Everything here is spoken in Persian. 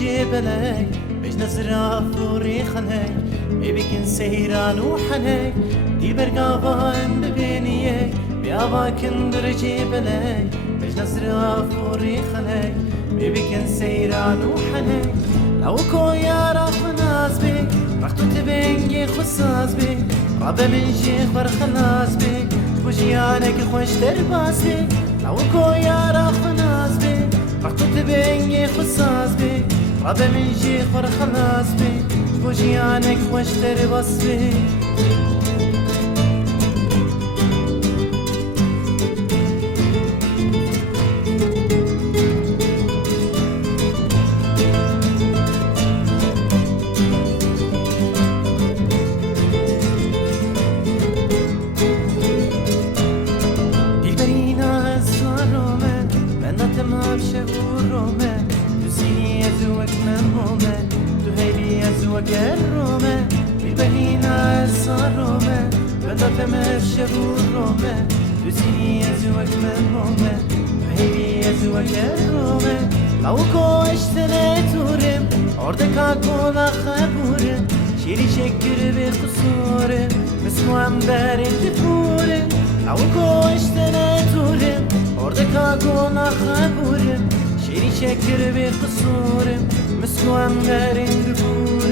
جبلي بجنا زراف وريخني بيكن سيران وحني دي برقابان ببينيك بيابا كندر جبلي بجنا زراف وريخني بيكن سيران وحني لو كو يا رب ناس بي رختو تبنجي خصاص بي رب من جيخ ورخلاص بي وجيانك خوش ترباس بي لو كو يا رب ناس بي رختو تبنجي خصاص بي رب من جيخ ورخلاص بي وجيانك خوش ترباس بي وقرومه بالبهينا الصارومه بدأت مفشة بورومه تسيني أزوك مرمومه هيبي أزوك الرومه لوكو اشتريتورم أردك أكولا خبورم شيري شكر بخصورم مسموعم بارن تفورم لوكو اشتريتورم أردك أكولا خبورم شيري شكر بخصورم مسموعم بارن تفورم